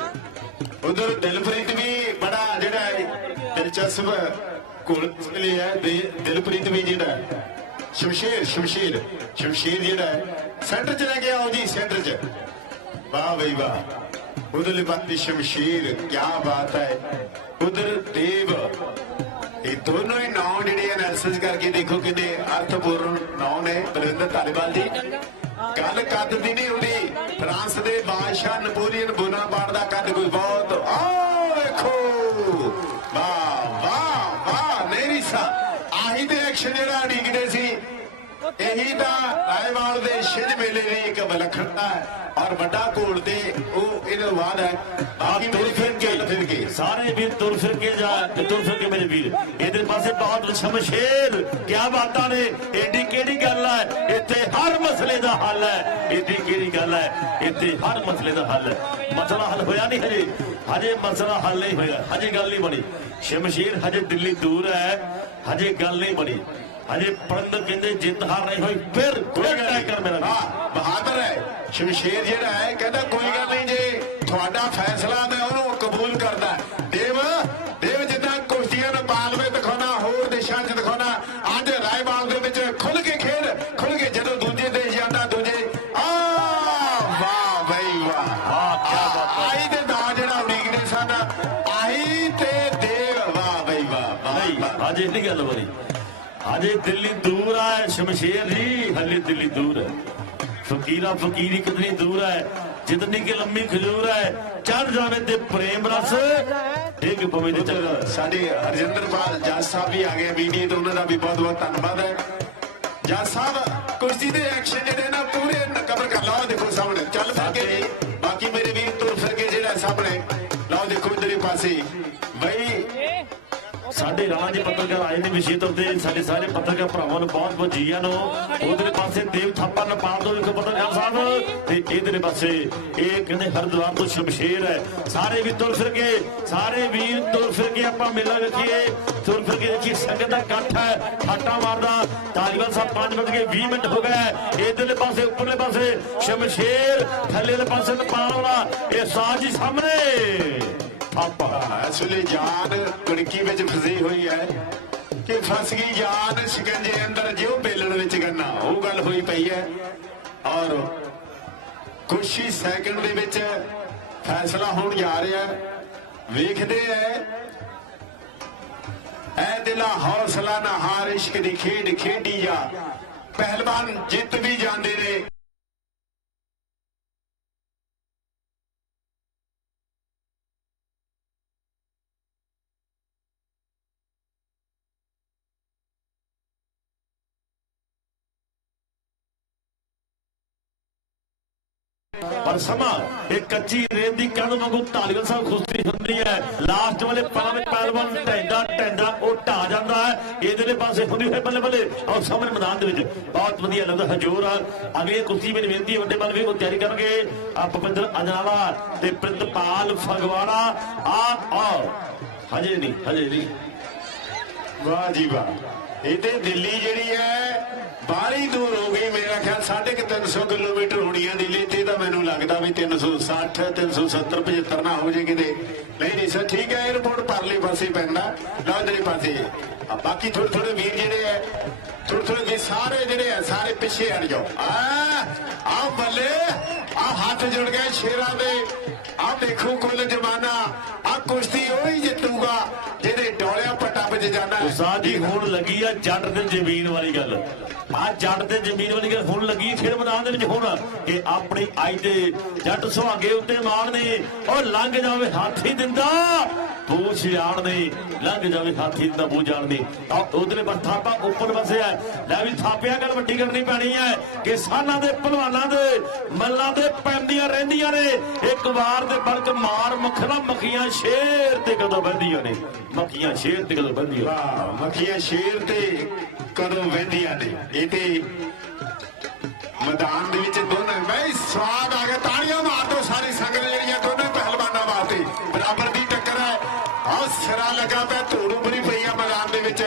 ਉਧਰ ਦਿਲਪ੍ਰੀਤ ਵੀ ਬੜਾ ਜਿਹੜਾ ਹੈ, ਦਿਲਚਸਪ ਕੋਲ ਲਿਆ ਦਿਲਪ੍ਰੀਤ ਵੀ ਜਿਹੜਾ ਸ਼ਮਸ਼ੀਰ ਸ਼ਮਸ਼ੀਰ ਸ਼ਮਸ਼ੀਰ ਜਿਹੜਾ ਸੈਂਟਰ ਚ ਲੈ ਕੇ ਆਓ ਜੀ ਸੈਂਟਰ ਚ। ਵਾਹ ਬਈ ਵਾਹ। ਉਧਰਲੇ ਪਾਸੇ ਸ਼ਮਸ਼ੀਰ ਕੀ ਬਾਤ ਹੈ। ਉਧਰ ਦੇਵ। ਇਹ ਦੋਨੋਂ ਹੀ ਨਾਮ ਜਿਹੜੇ ਐਨਾਲਿਸਿਸ ਕਰਕੇ ਦੇਖੋ ਕਿੰਨੇ ਅਰਥਪੂਰਨ ਨਾਮ ਨੇ। ਬਰਿੰਦਰ ਧਾਲੀਵਾਲ ਜੀ। ਗੱਲ ਕੱਦ ਦੀ ਨਹੀਂ ਹੁੰਦੀ। ਫਰਾਂਸ ਦੇ ਬਾਦਸ਼ਾਹ ਨਪੋਲੀਅਨ ਬੋਨਾਪਾਰਟ ਦਾ ਇਹੀ ਤਾਂ ਰਾਏਵਾਲ ਦੇ ਛਿੰਝ ਮੇਲੇ ਦੀ ਇੱਕ ਵਿਲੱਖਣਤਾ ਹੈ ਔਰ ਵੱਡਾ ਘੋਲ ਤੇ ਉਹ ਇਹਦੇ ਬਾਅਦ ਹੈ। ਬਾਕੀ ਤੁਰ ਫਿਰ ਚੱਲ ਫਿਰ ਕੇ। ਸਾਰੇ ਵੀਰ ਤੁਰ ਫਿਰ ਕੇ ਜਾ ਤੇ ਤੁਰ ਫਿਰ ਕੇ ਮੇਰੇ ਵੀਰ। ਇਹਦੇ ਪਾਸੇ ਬਹੁਤ ਸ਼ਮਸ਼ੇਰ। ਕੀ ਬਾਤਾਂ ਨੇ। ਏਡੀ ਕਿਹੜੀ ਗੱਲ ਹੈ? ਇੱਥੇ ਹਰ ਮਸਲੇ ਦਾ ਹੱਲ ਹੈ। ਏਡੀ ਕਿਹੜੀ ਗੱਲ ਹੈ? ਇੱਥੇ ਹਰ ਮਸਲੇ ਦਾ ਹੱਲ ਹੈ। ਮਸਲਾ ਹੱਲ ਹੋਇਆ ਨਹੀਂ ਹਜੇ। ਹਜੇ ਮਸਲਾ ਹੱਲ ਨਹੀਂ ਹੋਇਆ। ਹਜੇ ਗੱਲ ਨਹੀਂ ਬਣੀ। ਸ਼ਮਸ਼ੇਰ ਹਜੇ ਦਿੱਲੀ ਦੂਰ ਹੈ। ਹਜੇ ਗੱਲ ਨਹੀਂ ਬਣੀ। ਹਜੇ ਪਰੰਦਰ ਕਹਿੰਦੇ ਜਿੱਤ ਹਾਰ ਨਹੀਂ ਹੋਈ ਫਿਰ ਕੋਈ ਗੱਲ ਕਰ ਮੇਰਾ। ਹਾਂ ਬਹਾਦਰ ਹੈ ਸ਼ਮਸ਼ੇਰ ਜਿਹੜਾ ਹੈ ਕਹਿੰਦਾ ਕੋਈ ਗੱਲ ਨਹੀਂ ਜੇ ਤੁਹਾਡਾ ਫੈਸਲਾ ਮੈਂ ਉਹਨੂੰ ਕਬੂਲ ਕਰਦਾ। ਦੇਵ ਦੇਵ ਜਿੱਦਾਂ ਕੁਸ਼ਤੀਆਂ ਨੇਪਾਲ ਵਿੱਚ ਦਿਖਾਉਣਾ ਹੋਰ ਦੇਸ਼ਾਂ 'ਚ ਦਿਖਾਉਣਾ ਅੱਜ ਰਾਏਵਾਲ ਦੇ ਵਿੱਚ ਖੁੱਲ ਕੇ ਖੇਡ ਖੁੱਲ ਕੇ ਜਦੋਂ ਦੂਜੇ ਦੇਸ਼ ਜਾਂਦਾ ਦੂਜੇ ਆ ਵਾਹ ਬਈ ਵਾਹ। ਵਾਹ, ਕਿਆ ਬਾਤ ਹੈ। ਆਈ ਦੇ ਨਾਂ ਜਿਹੜਾ ਉਡੀਕਦੇ ਸਨ। ਆਈ ਤੇ ਦੇਵ ਵਾਹ ਬਈ ਵਾਹ ਵਾਹ ਨਹੀਂ ਅਜੇ ਨਹੀਂ ਗੱਲ ਬਣੀ ਅਜੇ ਦਿੱਲੀ ਦੂਰ ਹੈ ਸ਼ਮਸ਼ੇਰ ਜੀ ਹਲੇ ਦਿੱਲੀ ਦੂਰ ਹੈ ਫਕੀਰਾ ਫਕੀਰੀ ਕਿਤਨੀ ਦੂਰ ਹੈ ਜਿਤਨੀ ਕਿ ਲੰਮੀ ਖਜੂਰ ਹੈ ਚੜ ਜਾਵੇ ਤੇ ਪ੍ਰੇਮ ਰਸ ਇੱਕ ਪਵੇ ਚੱਕਰ ਉੱਧਰ ਸਾਡੇ ਹਰਜਿੰਦਰਪਾਲ ਜੱਜ ਸਾਹਿਬ ਵੀ ਆ ਗਏ ਮੀਡੀਆ ਤੋਂ ਉਹਨਾਂ ਦਾ ਵੀ ਬਹੁਤ ਬਹੁਤ ਧੰਨਵਾਦ ਹੈ। ਜੱਜ ਸਾਹਿਬ ਕੁਸ਼ਤੀ ਦੇ ਐਕਸ਼ਨ ਜਿਹੜੇ ਨਾ ਪੂਰੇ ਕਵਰ ਕਰ ਲਓ ਦੇਖੋ ਸਾਹਮਣੇ। ਚੱਲ ਫਿਰ ਕੇ ਬਾਕੀ ਮੇਰੇ ਵੀਰ ਤੁਰ ਫਿਰ ਕੇ ਜਿਹੜਾ ਸਾਹਮਣੇ। ਲਓ ਦੇਖੋ ਇਧਰਲੇ ਪਾਸੇ। ਬਈ ਸਾਡੇ ਰਾਣਾ ਜੀ ਪੱਤਰਕਾਰ ਆਏ ਨੇ ਵਿਸ਼ੇ ਤੇ। ਸਾਡੇ ਸਾਰੇ ਪੱਤਰਕਾਰ ਭਰਾਵਾਂ ਨੂੰ ਬਹੁਤ ਬਹੁਤ ਜੀਆਂ ਨੂੰ। ਉਧਰੇ ਪਾਸੇ ਦੇਵ ਥਾਪਾ ਨੇਪਾਲ ਤੋਂ ਇੱਕ ਪੱਤਰਕਾਰ ਸਾਹਿਬ। ਤੇ ਇਧਰੇ ਪਾਸੇ ਇਹ ਕਹਿੰਦੇ ਹਰਦੁਆਰ ਤੋਂ ਸ਼ਮਸ਼ੇਰ ਹੈ। ਸਾਰੇ ਵੀ ਤੁਰ ਫਿਰ ਕੇ ਸਾਰੇ ਵੀਰ ਤੁਰ ਫਿਰ ਕੇ ਆਪਾਂ ਮੇਲਾ ਵੇਖੀਏ। ਤੁਰ ਫਿਰ ਕੇ ਦੇਖੀਏ ਸੰਗਤ ਦਾ ਇਕੱਠ ਹੈ। ਠਾਟਾ ਮਾਰਦਾ। ਤਾਲੀਬਾਨ ਸਾਹਿਬ 5 ਮਿੰਟ ਕੇ 20 ਮਿੰਟ ਹੋ ਗਏ। ਇਧਰਲੇ ਪਾਸੇ, ਉੱਪਰਲੇ ਪਾਸੇ ਸ਼ਮਸ਼ੇਰ। ਥੱਲੇਲੇ ਪਾਸੇ ਨੇਪਾਲ ਵਾਲਾ। ਇਹ ਸਾਜ ਸਾਹਮਣੇ। ਥਾਪਾ ਇਸ ਵੇਲੇ ਜਾਨ ਕੁੜਕੀ ਵਿੱਚ ਫਸੀ ਹੋਈ ਹੈ ਕਿ ਫਸ ਗਈ ਜਾਨ ਸ਼ਿਕੰਜੇ ਅੰਦਰ ਜਿਉ ਬੇਲਣ ਵਿੱਚ ਗੰਨਾ, ਉਹ ਗੱਲ ਹੋਈ ਪਈ ਹੈ। ਔਰ ਕੁਛ ਸੈਕਿੰਡ ਦੇ ਵਿੱਚ ਫੈਸਲਾ ਹੋਣ ਜਾ ਰਿਹਾ ਵੇਖਦੇ ਐ ਐ ਦਿਲਾ ਹੌਸਲਾ ਨਾ ਹਾਰ ਇਸ਼ਕ ਦੀ ਖੇਡ ਖੇਡੀ ਜਾ। ਪਹਿਲਵਾਨ ਜਿੱਤ ਵੀ ਜਾਂਦੇ ਨੇ। ਪਰ ਸਮਾਂ ਇਹ ਕੱਚੀ ਰੇਤ ਦੀ ਕੰਧ ਵਾਂਗੂ ਢਾਲੀਵਾਲ ਸਾਹਿਬ ਖੁਸ਼ਤੀ ਹੁੰਦੀ ਹੈ। ਲਾਸਟ ਵਾਲੇ ਪਾਵੇਂ ਪਹਿਲਵਾਨ ਟੈਂਡਾ ਟੈਂਡਾ ਉਹ ਢਾ ਜਾਂਦਾ ਹੈ। ਇਹਦੇ ਪਾਸੇ ਹੁੰਦੀ ਹੋਏ ਬੱਲੇ ਬੱਲੇ। ਔਰ ਸਾਹਮਣੇ ਮੈਦਾਨ ਦੇ ਵਿੱਚ ਬਹੁਤ ਵਧੀਆ ਲੱਗਦਾ, ਹਜੂਰ ਆ। ਅਗਲੀ ਕੁਸ਼ਤੀ ਮੇਰੀ ਬੇਨਤੀ ਵੱਡੇ ਬੱਲ ਵੀ ਉਹ ਤਿਆਰੀ ਕਰਨਗੇ। ਆ ਭਪਿੰਦਰ ਅਜਨਾਲਾ ਤੇ ਪ੍ਰਿੰਦਪਾਲ ਫਗਵਾੜਾ। ਆ ਆ ਹਜੇ ਨਹੀਂ ਹਜੇ ਨਹੀਂ। ਵਾਹ ਜੀ ਵਾਹ। ਇਹ ਤੇ ਦਿੱਲੀ ਜਿਹੜੀ ਹੈ, ਬਾਹਲੀ ਦੂਰ ਹੋ ਗਈ। ਮੇਰਾ ਖਿਆਲ 350 ਕਿਲੋਮੀਟਰ ਹੋਣੀ ਹੈ ਦਿੱਲੀ ਤੇ। ਲੱਗਦਾ ਵੀ 360 370 75 ਨਾ ਹੋ ਜੇ ਕਿਤੇ। ਨਹੀਂ ਨਹੀਂ ਸਰ, ਠੀਕ ਹੈ 에어ਪੋਰਟ ਪਰਲੇ ਪਾਸੇ ਪੈਂਦਾ। ਲਾਂਦਰੀ ਪਾਸੇ। ਆ, ਬਾਕੀ ਥੋੜੇ ਥੋੜੇ ਵੀਰ ਜਿਹੜੇ ਆ ਥੋੜੇ ਥੋੜੇ ਵੀਰ ਸਾਰੇ ਜਿਹੜੇ ਆ ਸਾਰੇ ਪਿੱਛੇ ਹਟ ਜਾਓ। ਆ ਆ ਬੱਲੇ, ਆ ਹੱਥ ਜੁੜ ਗਏ ਸ਼ੇਰਾਂ ਦੇ। ਆ ਦੇਖੋ ਕੁੱਲ ਜਮਾਨਾ, ਆ ਕੁਸ਼ਤੀ ਉਹੀ ਜਿੱਤੂਗਾ, ਜਿਹਦੇ ਡੋਲਿਆ ਪੱਟਾ ਵਿੱਚ ਜਾਣਾ ਹੈ। ਸਾਡੀ ਹੁਣ ਲੱਗੀ ਆ ਜੱਟ ਤੇ ਜ਼ਮੀਨ ਵਾਲੀ ਗੱਲ। ਆ ਜੱਟ ਤੇ ਜ਼ਮੀਨ ਵਾਲੀ ਹੁਣ ਲੱਗੀ, ਫਿਰ ਮੈਦਾਨ ਦੇ ਵਿੱਚ ਹੁਣ ਕਿ ਆਪਣੀ ਅੱਜ ਦੇ ਜੱਟ ਸੁਹਾਗੇ ਉੱਤੇ ਮਾਣ ਉਹ ਲੰਘ ਜਾਵੇ ਹਾਥੀ ਦਿੰਦਾ ਪੂਛ ਜਾਣ ਦੇ ਲੰਘ ਜਾਵੇ ਹਾਥੀ ਦਿੰਦਾ ਪੂਛ ਜਾਣ ਆ ਉਧਰੇ ਪਰ ਉੱਪਰ ਵਸਿਆ ਲੈ ਵੀ ਥਾਪਿਆ ਗੱਲ ਵੱਡੀ ਕਰਨੀ ਪੈਣੀ ਹੈ ਕਿਸਾਨਾਂ ਦੇ ਪਹਿਲਵਾਨਾਂ ਦੇ, ਮੱਲਾਂ ਦੇ ਪੈਂਦੀਆਂ ਰਹਿੰਦੀਆਂ ਨੇ। ਇੱਕ ਵਾਰ ਦੇ ਬਲਕ ਮਾਰ ਮੱਖਣਾ, ਮੱਖੀਆਂ ਸ਼ੇਰ ਤੇ ਕਦੋਂ ਬੰਦੀਆਂ ਨੇ? ਮੱਖੀਆਂ ਸ਼ੇਰ ਤੇ ਕਦੋਂ ਬੰਦੀਆਂ ਵਾਹ, ਮੱਖੀਆਂ ਸ਼ੇਰ ਤੇ ਕਦੋਂ ਵਹਿੰਦੀਆਂ ਨੇ ਇਹ ਤੇ ਮੈਦਾਨ ਦੇ ਵਿੱਚ ਦੋਨੋਂ ਬਈ ਸਵਾਦ ਆ ਗਿਆ। ਤਾੜੀਆਂ ਮਾਰ ਦੋ ਸਾਰੀ ਸੰਗਤ ਜਿਹੜੀਆਂ ਦੋਨੇ ਪਹਿਲਵਾਨਾਂ ਵਾਸਤੇ। ਬਰਾਬਰ ਦੀ ਟੱਕਰ ਹੈ। ਆਹ ਸਿਰਾ ਲੱਗਾ ਪਿਆ। ਧੂੜ ਉਭਰੀ ਪਈ ਆ ਮੈਦਾਨ ਦੇ ਵਿੱਚ।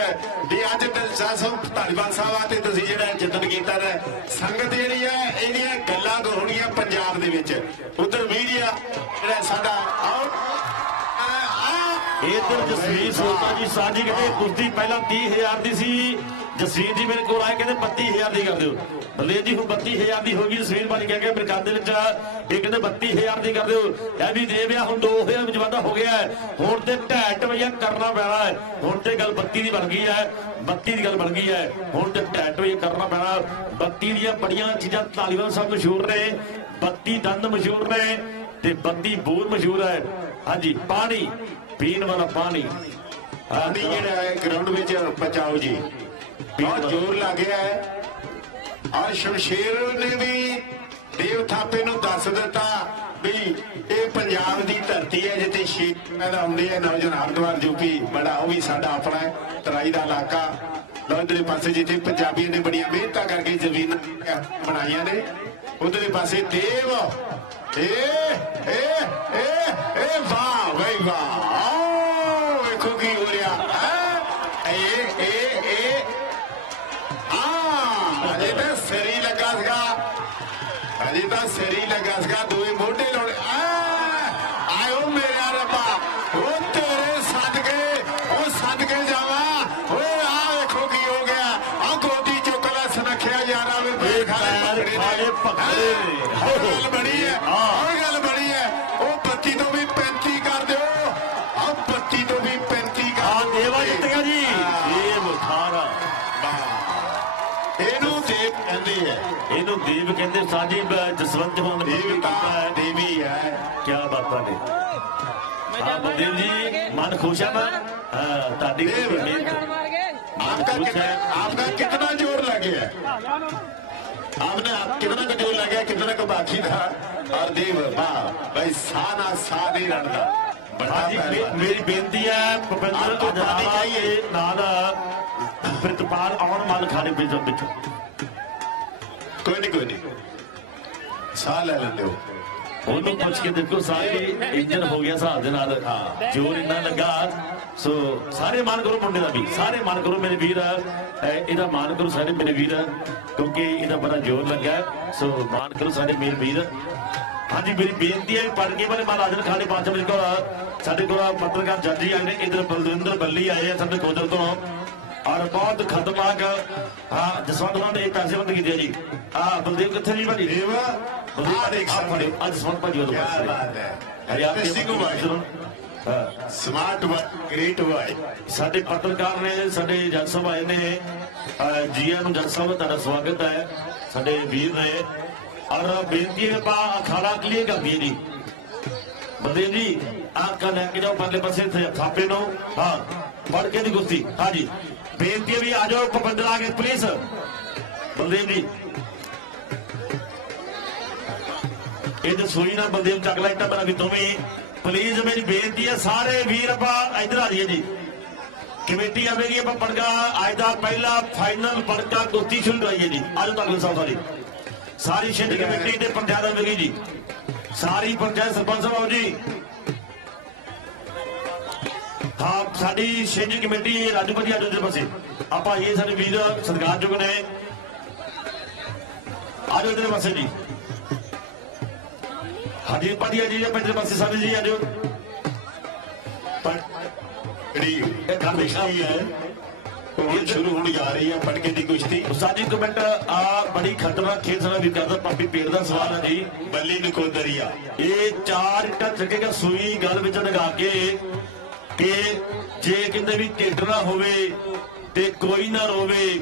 ਵੀ ਅੱਜ ਦਿਲਚਸਪ ਧਾਰੀਵਾਲ ਸਾਹਿਬ ਆ ਤੇ ਤੁਸੀਂ ਜਿਹੜਾ ਜਿੱਤਣ ਕੀਤਾ ਹੈ ਸੰਗਤ ਜਿਹੜੀ ਹੈ ਇਹਦੀਆਂ ਗੱਲਾਂ ਹੋਣੀਆਂ ਪੰਜਾਬ ਦੇ ਵਿੱਚ। ਉਧਰ ਮੀਡੀਆ ਜਿਹੜਾ ਸਾਡਾ, ਆਓ। ਇਧਰ ਜਸਵੀਰ ਸੋਤਾ ਜੀ, ਸਾਡੀ ਕਹਿੰਦੇ ਕੁਸ਼ਤੀ ਪਹਿਲਾਂ 30000 ਦੀ ਸੀ। ਜਸਵੀਰ ਜੀ ਮੇਰੇ ਕੋਲ ਆਏ, ਕਹਿੰਦੇ 32000 ਦੀ ਕਰ ਦਿਓ। ਬਲੇਜ ਜੀ, ਹੁਣ 32000 ਦੀ ਹੋ ਗਈ, ਜਸਵੀਰ ਬਾਰੇ ਕਹਿ ਕੇ ਮੇਰੇ ਦੇ ਵਿੱਚ ਇਹ ਕਹਿੰਦੇ 32000 ਦੀ ਕਰ ਦਿਓ। ਇਹ ਵੀ ਦੇ ਵਿਆ ਹੁਣ 2000 ਵਿੱਚ ਵਾਧਾ ਹੋ ਗਿਆ ਹੈ। ਹੁਣ ਤੇ ਢੈਟ ਵਜਾ ਕਰਨਾ ਪੈਣਾ ਹੈ। ਹੁਣ ਤੇ ਗੱਲ 32 ਦੀ ਬਣ ਗਈ ਹੈ। 32 ਦੀ ਗੱਲ ਬਣ ਗਈ ਹੈ। ਹੁਣ ਤੇ ਢੈਟ ਵਜਾ ਕਰਨਾ ਪੈਣਾ। 32 ਦੀਆਂ ਬੜੀਆਂ ਚੀਜ਼ਾਂ ਧਾਲੀਵਾਲ ਸਾਹਿਬ ਮਸ਼ਹੂਰ ਨੇ। 32 ਦੰਦ ਮਸ਼ਹੂਰ ਨੇ ਤੇ 32 ਬੂਰ ਮਸ਼ਹੂਰ ਹੈ। ਹਾਂਜੀ, ਪਾਣੀ, ਪੀਣ ਵਾਲਾ ਪਾਣੀ। ਪਾਣੀ ਜਿਹੜਾ ਹੈ ਗਰਾਊਂਡ ਵਿੱਚ ਬਚਾਓ ਜੀ। ਬਹੁਤ ਜ਼ੋਰ ਲੱਗਿਆ ਹੈ। ਔਰ ਸ਼ਮਸ਼ੇਰ ਨੇ ਵੀ ਦੇਵ ਥਾਪੇ ਨੂੰ ਦੱਸ ਦਿੱਤਾ ਵੀ ਇਹ ਪੰਜਾਬ ਦੀ ਧਰਤੀ ਹੈ, ਜਿੱਥੇ ਸ਼ੇਰ ਪੈਦਾ ਹੁੰਦੇ ਆ, ਨੌਜਵਾਨ ਹਰਦੁਆਰ ਯੂਪੀ ਬੜਾ, ਉਹ ਵੀ ਸਾਡਾ ਆਪਣਾ ਹੈ, ਤਰਾਈ ਦਾ ਇਲਾਕਾ। ਲੋਧਰੇ ਪਾਸੇ ਜਿੱਥੇ ਪੰਜਾਬੀਆਂ ਨੇ ਬੜੀਆਂ ਮਿਹਨਤਾਂ ਕਰਕੇ ਜ਼ਮੀਨਾਂ ਬਣਾਈਆਂ ਨੇ, ਉਧਰਲੇ ਪਾਸੇ ਦੇਵ। ਏ ਏ ਏ ਏ ਵਾਹ, ਬਈ ਵਾਹ। ਅਜੇ ਤਾਂ ਸਰੀ ਲੱਗਾ ਸੀਗਾ ਦੋਵੇਂ ਮੋਢੇ ਲਾਉਣੇ। ਆਇਓ ਮੇਰਾ ਰੱਬਾ ਉਹ ਤੇਰੇ ਸਦਕੇ ਉਹ ਸਦਕੇ ਜਾਵਾ। ਓਏ ਆ ਵੇਖੋ ਕੀ ਹੋ ਗਿਆ। ਆ ਗੋਦੀ ਚੁੱਕ ਲੈ ਸੁਨੱਖਿਆ ਯਾਰਾ ਵੇ ਇਹ ਪੈਰ ਖਾਲੇ ਪੱਕੜੇ ਨੇ। ਉਹ ਗੱਲ ਬੜੀ ਹੈ। ਸਾਡੀ ਬ- ਜਸਵੰਤ ਹੁਣ ਦੇਵੀ ਕੀਤਾ ਤਾਂ ਹੈ ਦੇਵੀ ਹੈ ਕੀ ਬਾਤਾਂ ਨੇ ਹਾਂ ਬਲਦੇਵ ਜੀ ਮਨ ਖੁਸ਼ ਹੈ ਨਾ ਹਾਂ ਤੁਹਾਡੀ ਦੇਵ। ਮਿਹਨਤ आपका कितना आपका कितना जोर लगे है आपने आप कितना का जोर लगे कितना का बाकी था और देव वाह भाई साना सा नहीं रड़ता बड़ा ਹਾਂਜੀ ਮੇ- पहलवान। ਮੇਰੀ ਬੇਨਤੀ ਹੈ ਭੁਪਿੰਦਰ आपको पानी ਅਜਨਾਲਾ चाहिए? ਦੇ ਨਾਲ ਪ੍ਰਿਤਪਾਲ ਆਉਣ ਮਨ ਖਾਣੇ ਪੀਣ ਵਿੱਚ कोई नहीं कोई नहीं ਸਾਹ ਲੈ ਲੈਂਦੇ ਹੋ। ਉਹਨੂੰ ਪੁੱਛ ਕੇ ਦੇਖੋ ਸਾਰੇ ਇੰਜਨ ਹੋ ਗਿਆ ਸਾਹ ਦੇ ਨਾਲ। ਜੋਰ ਇੰਨਾ ਲੱਗਾ ਸੋ ਸਾਰੇ ਮਾਨ ਕਰੋ ਮੁੰਡੇ ਦਾ ਵੀ ਸਾਰੇ ਮਾਨ ਕਰੋ ਮੇਰੇ ਵੀਰ। ਇਹਦਾ ਮਾਨ ਕਰੋ ਸਾਰੇ ਮੇਰੇ ਵੀਰ ਕਿਉਂਕਿ ਇਹਦਾ ਬੜਾ ਜੋਰ ਲੱਗਾ। ਸੋ ਮਾਨ ਕਰੋ ਸਾਰੇ ਮੇਰੇ ਵੀਰ। ਹਾਂਜੀ ਮੇਰੀ ਬੇਨਤੀ ਹੈ ਪੜ ਕੇ ਵਾਲੇ ਮਹਾਰਾਜਨ ਖਾਨੇ ਬਾਦਸ਼ਾਹ ਮੇਰੇ ਕੋਲ ਸਾਡੇ ਕੋਲ ਪੱਤਰਕਾਰ ਜੱਜੀ ਆਏ ਨੇ ਇਧਰ ਬਲਦਿੰਦਰ ਬੱਲੀ ਆਏ ਆ ਸਾਡੇ ਕੋਦਰ ਤੋਂ। ਔਰ ਬਹੁਤ ਖਤਮਾਕ ਹਾਂ ਜਸਵੰਤ ਉਹਨਾਂ ਨੇ ਪੈਸੇ ਬੰਦ ਕੀਤੇ ਜੀ। ਆ ਬਲਦੇਵ ਕਿੱਥੇ ਜੀ ਭਾਜੀ? ਦੇਵ। ਬਲਦੇਵ आ देख सामने ਅੱਜ ਸੌਣ ਭਾਜੀ ਉਹਦੇ क्या ਪਾਸੇ बात है ਹਰਿਆਣਾ ਦੇ इंटरेस्टिंग हुआ है ਹਾਂ स्मार्ट हुआ ग्रेट हुआ है ਸਾਡੇ ਪੱਤਰਕਾਰ ਨੇ ਸਾਡੇ ਜੱਜ ਸਾਹਿਬ ਆਏ ਨੇ ਅਹ ਜੀਆਂ ਨੂੰ ਜੱਜ ਸਾਹਿਬ ਤੁਹਾਡਾ ਸਵਾਗਤ ਹੈ ਸਾਡੇ ਵੀਰ ਨੇ ਔਰ ਬੇਨਤੀ ਹੈ ਪਾ ਅਖਾੜਾ ਕਲੀਅਰ ਕਰ ਦਈਏ ਜੀ ਬਲਦੇਵ ਜੀ ਆਕਾ ਲੈ ਕੇ ਜਾਓ ਪਰਲੇ ਪਾਸੇ ਇੱਥੇ ਥਾਪੇ ਨੂੰ ਹਾਂ ਫੜ ਕੇ ਦੀ ਗੁਸਤੀ ਹਾਂ ਜੀ ਬੇਨਤੀ ਹੈ ਵੀ ਆ ਜਾਓ ਭੁਪਿੰਦਰ ਆ ਕੇ ਪਲੀਜ਼ ਬਲਦੇਵ ਜੀ ਇਹ ਤਾਂ ਸੋਈ ਨਾ ਬਲਦੇਵ ਚੱਕ ਲੈ, ਇੱਟਾ ਬਣਾ ਵੀ ਦੋਵੇਂ। ਪਲੀਜ਼ ਮੇਰੀ ਬੇਨਤੀ ਹੈ, ਸਾਰੇ ਵੀਰ ਆਪਾਂ ਇੱਧਰ ਆ ਜਾਈਏ ਜੀ। ਕਮੇਟੀ ਆਵੇਗੀ, ਆਪਾਂ ਪੜਕਾ, ਅੱਜ ਦਾ ਪਹਿਲਾ ਫਾਈਨਲ ਪੜਕਾ ਕੁਸ਼ਤੀ ਸ਼ੁਰੂ ਕਰਾਈਏ ਜੀ। ਆਜੋ ਤੁਹਾਨੂੰ ਸਾਹਿਬ ਸਾਰੀ। ਸਾਰੀ ਛਿੰਝ ਕਮੇਟੀ ਤੇ ਪੰਚਾਇਤ ਆਵੇਗੀ ਜੀ। ਸਾਰੀ ਪੰਚਾਇਤ ਸਰਪੰਚ ਸਾਹਿਬ ਜੀ। ਹਾਂ, ਸਾਡੀ ਛਿੰਝ ਕਮੇਟੀ ਰਾਜੂਪਤੀ ਆਜੋ ਦੇ ਪਾਸੇ। ਆਪਾਂ ਇਹ ਸਾਡੇ ਵੀਰ ਸਤਿਕਾਰਯੋਗ ਨੇ। ਆਜੋ ਇਧਰ ਪਾਸੇ ਜੀ। ਹਾਂਜੀ ਭਾਜੀ ਜੀ ਪੰਜੇ ਪਾਸੇ ਸਾਰੇ ਜੀ, ਆਜੋ। ਪਰ ਜਿਹੜੀ ਇਹ ਗੱਲ ਹੈ ਹੁਣ ਸ਼ੁਰੂ ਹੋਣ ਜਾ ਰਹੀ ਹੈ, ਪਟਕੇ ਦੀ ਕੁਸ਼ਤੀ। ਸਾਜੀ ਕਮੈਂਟ ਆ ਬੜੀ ਖਤਰਨਾਕ ਖੇਡ ਸਮਾਂ ਵੀ ਕਰਦਾ ਪਾਪੀ ਪੇੜ ਦਾ ਸਵਾਲ ਹੈ ਜੀ। ਬੱਲੀ ਨਕੋਦਰੀਆ। ਇਹ ਚਾਰ ਇੱਟਾਂ ਚੱਕੇਗਾ, ਸੂਈ ਗੱਲ ਵਿੱਚ ਲਗਾ ਕੇ ਕਿ ਜੇ ਕਹਿੰਦੇ ਵੀ ਢਿੱਡ ਨਾ ਹੋਵੇ ਤੇ ਕੋਈ ਨਾ ਰੋਵੇ,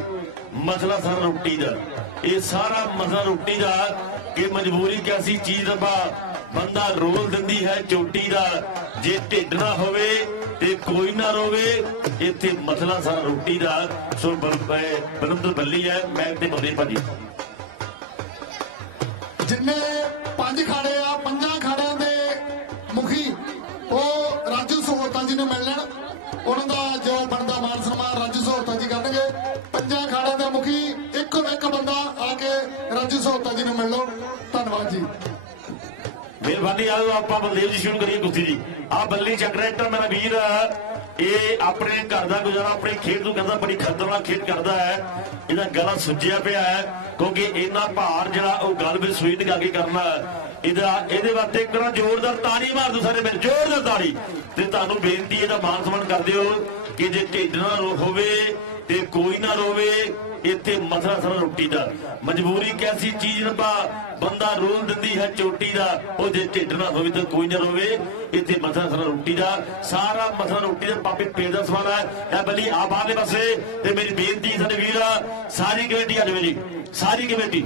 ਮਸਲਾ ਸਾਰਾ ਰੋਟੀ ਦਾ। ਇਹ ਸਾਰਾ ਮਸਲਾ ਰੋਟੀ ਦਾ ਕਿ ਮਜਬੂਰੀ ਕਿਆਸੀ ਚੀਜ਼ ਦਾ ਬੰਦਾ ਰੋਲ ਦਿੰਦੀ ਹੈ ਚੋਟੀ ਦਾ। ਜੇ ਢਿੱਡ ਨਾ ਹੋਵੇ ਤੇ ਕੋਈ ਨਾ ਰੋਵੇ, ਇੱਥੇ ਮਸਲਾ ਸਾਰਾ ਰੋਟੀ ਦਾ। ਸੋ ਬਲੰਦ ਬੱਲੀ ਹੈ, ਮੈਂ ਤੇ ਬੰਦੇ ਭਾਜੀ। ਜਿੰਨੇ ਮਿਹਰਬਾਨੀ ਆਓ ਆਪਾਂ ਬਲਦੇਵ ਜੀ ਸ਼ੁਰੂ ਕਰੀਏ ਕੁਸ਼ਤੀ ਜੀ ਆ ਬੱਲੀ ਚੱਕਰੇਟਰ ਮੇਰਾ ਵੀਰ, ਇਹ ਆਪਣੇ ਘਰ ਦਾ ਗੁਜ਼ਾਰਾ, ਆਪਣੇ ਖੇਡ ਨੂੰ ਕਰਦਾ ਬੜੀ ਖਤਰਨਾਕ ਖੇਡ ਕਰਦਾ ਹੈ। ਇਹਦਾ ਗਲਾ ਸੁੱਜਿਆ ਪਿਆ ਹੈ, ਕਿਉਂਕਿ ਇੰਨਾ ਭਾਰ ਜਿਹੜਾ ਉਹ ਗਲ ਵਿੱਚ ਸੂਈ ਲਗਾ ਕੇ ਕਰਨਾ ਇਹਦਾ, ਇਹਦੇ ਵਾਸਤੇ ਇੱਕ ਤਰ੍ਹਾਂ ਜ਼ੋਰਦਾਰ ਤਾੜੀ ਮਾਰ ਦੋ ਸਾਰੇ ਮੇਰੇ, ਜ਼ੋਰਦਾਰ ਤਾੜੀ। ਤੇ ਤੁਹਾਨੂੰ ਬੇਨਤੀ ਇਹਦਾ ਮਾਨ ਸਨਮਾਨ ਕਰਦੇ ਹੋ ਕਿ ਜੇ ਢਿੱਡ ਨਾ ਹੋਵੇ ਤੇ ਕੋਈ ਨਾ ਰੋਵੇ ਇੱਥੇ ਮਸਲਾ ਸਾਰਾ ਰੋਟੀ ਦਾ। ਮਜਬੂਰੀ ਕੈਸੀ ਚੀਜ਼ ਰੱਬਾ ਬੰਦਾ ਰੋਲ ਦਿੰਦੀ ਹੈ ਚੋਟੀ ਦਾ। ਉਹ ਜੇ ਢਿੱਡ ਨਾ ਹੋਵੇ ਤਾਂ ਕੋਈ ਨਾ ਰੋਵੇ। ਇੱਥੇ ਮਸਲਾ ਸਾਰਾ ਰੋਟੀ ਦਾ। ਸਾਰਾ ਮਸਲਾ ਰੋਟੀ ਦਾ। ਪਾਪੇ ਪੇਟ ਦਾ ਸਵਾਲ ਹੈ। ਇਹ ਬੱਲੀ ਆ ਬਾਹਰਲੇ ਪਾਸੇ। ਤੇ ਮੇਰੀ ਬੇਨਤੀ ਸਾਡੇ ਵੀਰ, ਸਾਰੀ ਕਮੇਟੀ ਆ ਜਾਵੇ ਜੀ ਸਾਰੀ ਕਮੇਟੀ।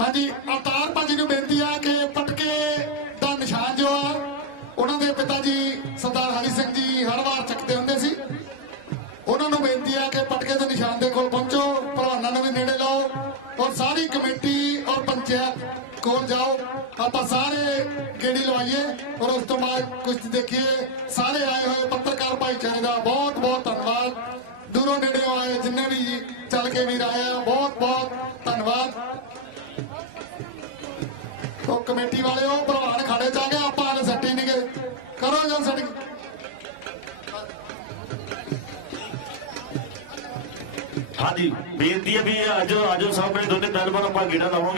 ਹਾਂਜੀ, ਅਵਤਾਰ ਭਾਜੀ ਨੂੰ ਬੇਨਤੀ ਆ ਕਿ ਪਟਕੇ ਦਾ ਨਿਸ਼ਾਨ ਜੋ ਆ, ਉਹਨਾਂ ਦੇ ਪਿਤਾ ਜੀ ਸਰਦਾਰ ਹਰੀ ਸਿੰਘ ਜੀ ਹਰ ਵਾਰ ਚੱਕ ਦੇ ਕੋਲ ਪਹੁੰਚੋ ਭਲਵਾਨਾਂ ਨੂੰ ਵੀ ਨੇੜੇ ਲਾਓ ਔਰ ਸਾਰੀ ਕਮੇਟੀ ਔਰ ਪੰਚਾਇਤ ਕੋਲ ਜਾਓ। ਆਪਾਂ ਸਾਰੇ ਗੇੜੀ ਲਵਾਈਏ ਔਰ ਉਸ ਤੋਂ ਬਾਅਦ ਕੁਝ ਦੇਖੀਏ। ਸਾਰੇ ਆਏ ਹੋਏ ਪੱਤਰਕਾਰ ਭਾਈਚਾਰੇ ਦਾ ਬਹੁਤ ਬਹੁਤ ਧੰਨਵਾਦ। ਦੂਰੋਂ ਨੇੜਿਓਂ ਆਏ ਜਿੰਨੇ ਵੀ ਚੱਲ ਕੇ ਵੀਰ ਆਇਆ ਹਾਂਜੀ ਬੇਨਤੀ ਹੈ ਵੀ ਅੱਜ ਅੱਜ ਸਾਹਮਣੇ ਦੋਨੇ ਪਹਿਲਵਾਨ ਆਪਾਂ ਗੇੜਾ ਲਾਵਾਂਗੇ।